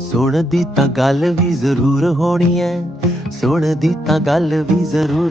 ਸੁਣ ਦੀ ਤਾਂ ਗੱਲ ਵੀ ਜ਼ਰੂਰ ਹੋਣੀ ਐ, ਸੁਣ ਦੀ ਤਾਂ ਗੱਲ ਵੀ ਜ਼ਰੂਰ